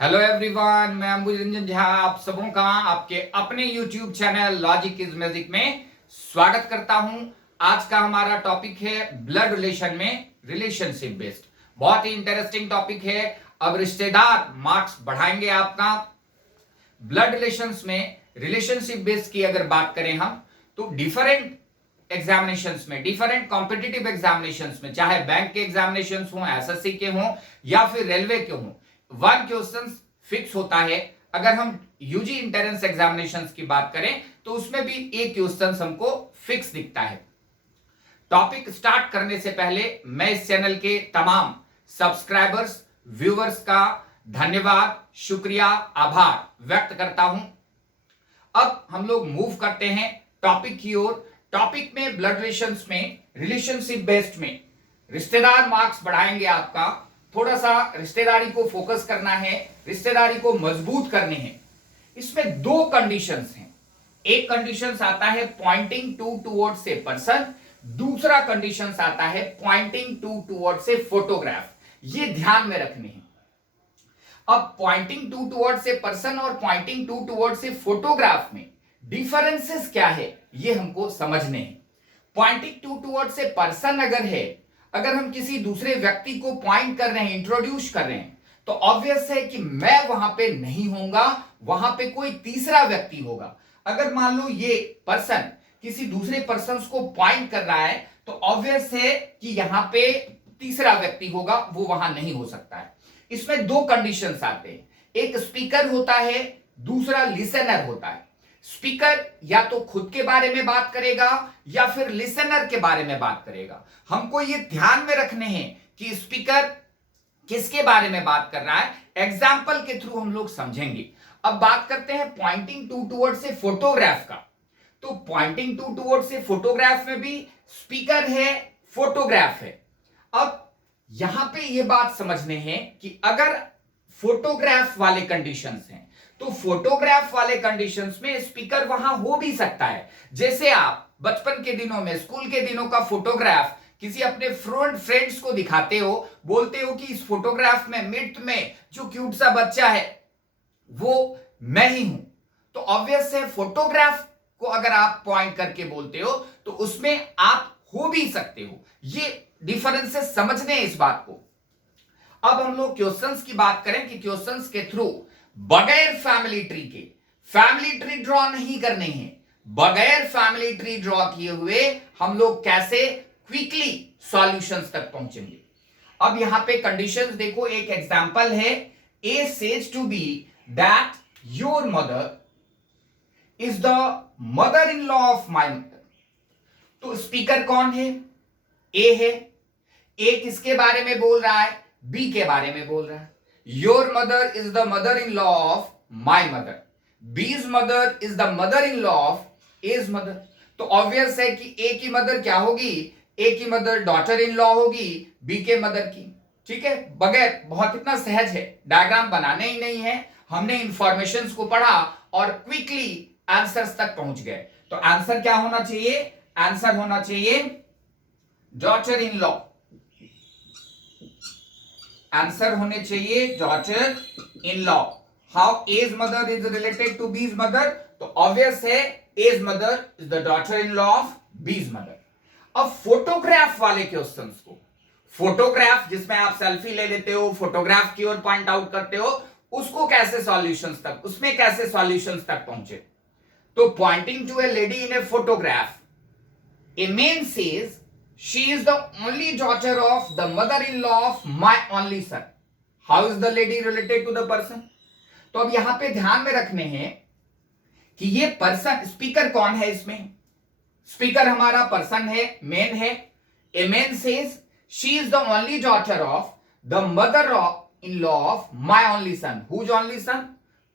Hello everyone, मैं अंबुज रंजन झा आप सबों का आपके अपने YouTube channel logic is magic में स्वागत करता हूं। आज का हमारा टॉपिक है ब्लड रिलेशन में रिलेशनशिप बेस्ड। बहुत ही इंटरेस्टिंग टॉपिक है। अब रिश्तेदार मार्क्स बढ़ाएंगे आपका। ब्लड रिलेशंस में रिलेशनशिप बेस्ड की अगर बात करें हम तो डिफरेंट एग्जामिनेशंस में, डिफरेंट कॉम्पिटिटिव एग्जामिनेशंस में, चाहे बैंक के एग्जामिनेशंस हो, एसएससी के हो या फिर रेलवे के हो, वन क्वेश्चन फिक्स होता है। अगर हम यूजी इंट्रेंस एग्जामिनेशंस की बात करें तो उसमें भी एक क्वेश्चन हमको फिक्स दिखता है। टॉपिक स्टार्ट करने से पहले मैं इस चैनल के तमाम सब्सक्राइबर्स, व्यूअर्स का धन्यवाद, शुक्रिया, आभार व्यक्त करता हूं। अब हम लोग मूव करते हैं टॉपिक की ओर। टॉपिक में ब्लड रिलेशंस में, रिलेशनशिप बेस्ड में रिश्तेदार मार्क्स बढ़ाएंगे आपका। थोड़ा सा रिश्तेदारी को फोकस करना है, रिश्तेदारी को मजबूत करने हैं। इसमें दो कंडीशंस हैं। एक कंडीशंस आता है pointing to towards a person, दूसरा कंडीशंस आता है pointing to towards a photograph. ये ध्यान में रखने हैं। अब pointing to towards a person और pointing to towards a photograph में डिफरेंसेस क्या है ये हमको समझने हैं। Pointing to towards a person अगर है, अगर हम किसी दूसरे व्यक्ति को पॉइंट कर रहे हैं, इंट्रोड्यूस कर रहे हैं, तो ऑब्वियस है कि मैं वहां पे नहीं होऊंगा, वहां पे कोई तीसरा व्यक्ति होगा। अगर मान लो ये पर्सन किसी दूसरे पर्सन को पॉइंट कर रहा है तो ऑब्वियस है कि यहां पे तीसरा व्यक्ति होगा, वो वहां नहीं हो सकता है। इसमें दो कंडीशंस आते हैं, एक स्पीकर होता है, दूसरा लिसनर होता है। स्पीकर या तो खुद के बारे में बात करेगा या फिर लिसनर के बारे में बात करेगा। हमको ये ध्यान में रखने हैं कि स्पीकर किसके बारे में बात कर रहा है। एग्जाम्पल के थ्रू हम लोग समझेंगे। अब बात करते हैं pointing to towards a photograph का। तो pointing to towards a photograph में भी स्पीकर है, फोटोग्राफ है। अब यहां पे ये बात समझने हैं कि अगर फोटोग्राफ वाले कंडीशंस हैं तो फोटोग्राफ वाले कंडीशंस में स्पीकर वहां हो भी सकता है। जैसे आप बचपन के दिनों में, स्कूल के दिनों का फोटोग्राफ किसी अपने फ्रेंड्स को दिखाते हो, बोलते हो कि इस फोटोग्राफ में मिड में जो क्यूट सा बच्चा है वो मैं ही हूं। तो ऑब्वियस है फोटोग्राफ को अगर आप पॉइंट करके बोलते हो तो उसमें आप हो भी सकते हो। ये डिफरेंसेस समझने हैं इस बात को। अब हम लोग क्वेश्चंस की बात करें कि क्वेश्चंस के थ्रू बगैर फैमिली ट्री के, फैमिली ट्री ड्रॉ नहीं करने हैं, बगैर फैमिली ट्री ड्रॉ किए हुए हम लोग कैसे क्विकली सॉल्यूशंस तक पहुंचेंगे। अब यहां पे कंडीशंस देखो, एक एग्जांपल है, A says to be that your mother is the mother in law of my mother. तो स्पीकर कौन है? ए है। ए किसके बारे में बोल रहा है? बी के बारे में बोल रहा है। Your mother is the mother in law of my mother, B's mother is the mother in law of A's mother. तो ऑब्वियस है कि ए की मदर क्या होगी? ए की मदर डॉटर इन लॉ होगी बी के मदर की। ठीक है, बगैर, बहुत इतना सहज है, डायग्राम बनाने ही नहीं है, हमने इंफॉर्मेशन को पढ़ा और क्विकली आंसर्स तक पहुंच गए। तो आंसर क्या होना चाहिए? आंसर होना चाहिए डॉटर इन लॉ। आंसर होने चाहिए daughter in law. How A's mother is related to B's mother? तो ऑब्वियस है A's mother is the daughter in law of B's mother. अब फोटोग्राफ वाले क्वेश्चंस को, फोटोग्राफ जिसमें आप सेल्फी ले लेते हो, फोटोग्राफ की ओर पॉइंट आउट करते हो, उसको कैसे सॉल्यूशंस तक, उसमें कैसे सॉल्यूशंस तक पहुंचे? तो pointing to a lady in a photograph, a man says she is the only daughter of the mother-in-law of my only son. How is the lady related to the person? तो अब यहां पे ध्यान में रखने हैं कि ये पर्सन, स्पीकर कौन है इसमें? स्पीकर हमारा पर्सन है, मेन है। A man says she is the only daughter of the mother-in-law of my only son. Whose only son?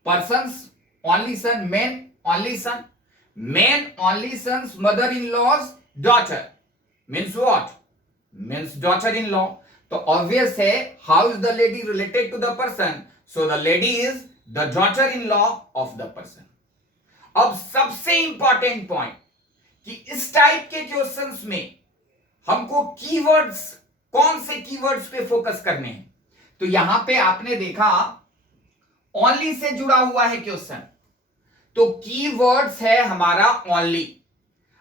Person's only son, man only son. Man only son's mother-in-law's daughter means what? Means daughter-in-law. तो obvious है, how is the lady related to the person? So the lady is the daughter-in-law of the person. अब सबसे important point कि इस type के questions में हमको keywords, कौन से कीवर्ड्स पे फोकस करने हैं। तो यहां पे आपने देखा ओनली से जुड़ा हुआ है क्वेश्चन, तो कीवर्ड्स है हमारा ओनली।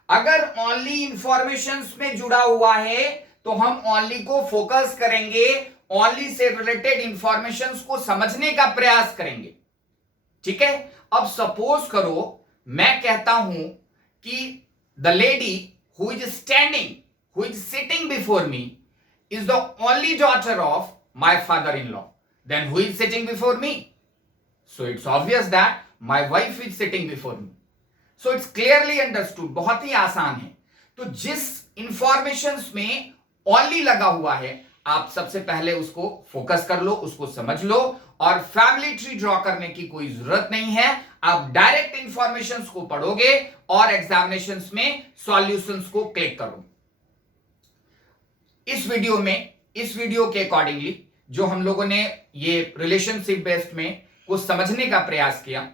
अगर ओनली इंफॉर्मेशंस में जुड़ा हुआ है तो हम ओनली को फोकस करेंगे, ओनली से रिलेटेड इंफॉर्मेशंस को समझने का प्रयास करेंगे। ठीक है, अब सपोज करो मैं कहता हूं कि the lady who is standing, who is sitting before me is the only daughter of my father-in-law. Then who is sitting before me? So it's obvious that my wife is sitting before me. So it's clearly understood. बहुत ही आसान है। तो जिस informations में only लगा हुआ है, आप सबसे पहले उसको फोकस कर लो, उसको समझ लो, और फैमिली ट्री ड्रॉ करने की कोई जरूरत नहीं है। आप डायरेक्ट इंफॉर्मेशंस को पढ़ोगे और एग्जामिनेशंस में सॉल्यूशंस को क्लिक करोगे। इस वीडियो के अकॉर्डिंगली जो हम लोगों ने ये रिलेशनशिप बेस्ड में कुछ समझने का प्रयास किया,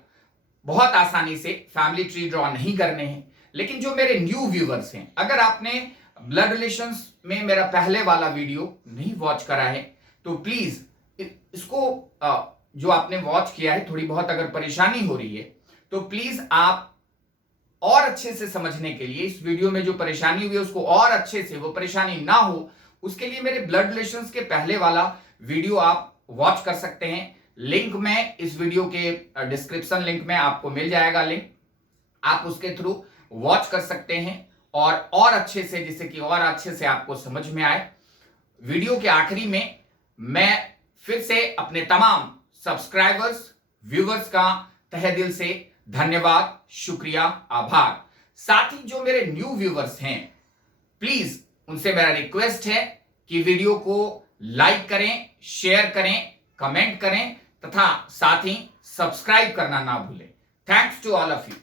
बहुत आसानी से फैमिली ट्री ड्रॉ नहीं करने हैं। लेकिन जो मेरे न्यू व्यूअर्स हैं, अगर आपने ब्लड रिलेशंस में मेरा पहले वाला वीडियो नहीं वॉच करा है तो प्लीज इसको जो आपने वॉच किया है, थोड़ी बहुत अगर परेशानी हो रही है तो प्लीज आप और अच्छे से समझने के लिए इस वीडियो में जो परेशानी हुई है उसको और अच्छे से, वो परेशानी ना हो उसके लिए मेरे ब्लड रिलेशंस के पहले वाला वीडियो आप वॉच कर सकते हैं। लिंक में इस वीडियो के डिस्क्रिप्शन लिंक में आपको मिल जाएगा लिंक, आप उसके थ्रू वॉच कर सकते हैं और अच्छे से, जिससे कि और अच्छे से आपको समझ में आए। वीडियो के आखिरी में मैं फिर से अपने तमाम सब्सक्राइबर्स, व्यूअर्स का तहे दिल से धन्यवाद, शुक्रिया, आभार। साथ ही जो मेरे न्यू व्यूअर्स हैं, प्लीज उनसे मेरा रिक्वेस्ट है कि वीडियो को लाइक करें, शेयर करें, कमेंट करें तथा साथ ही सब्सक्राइब करना ना भूलें। Thanks to all of you.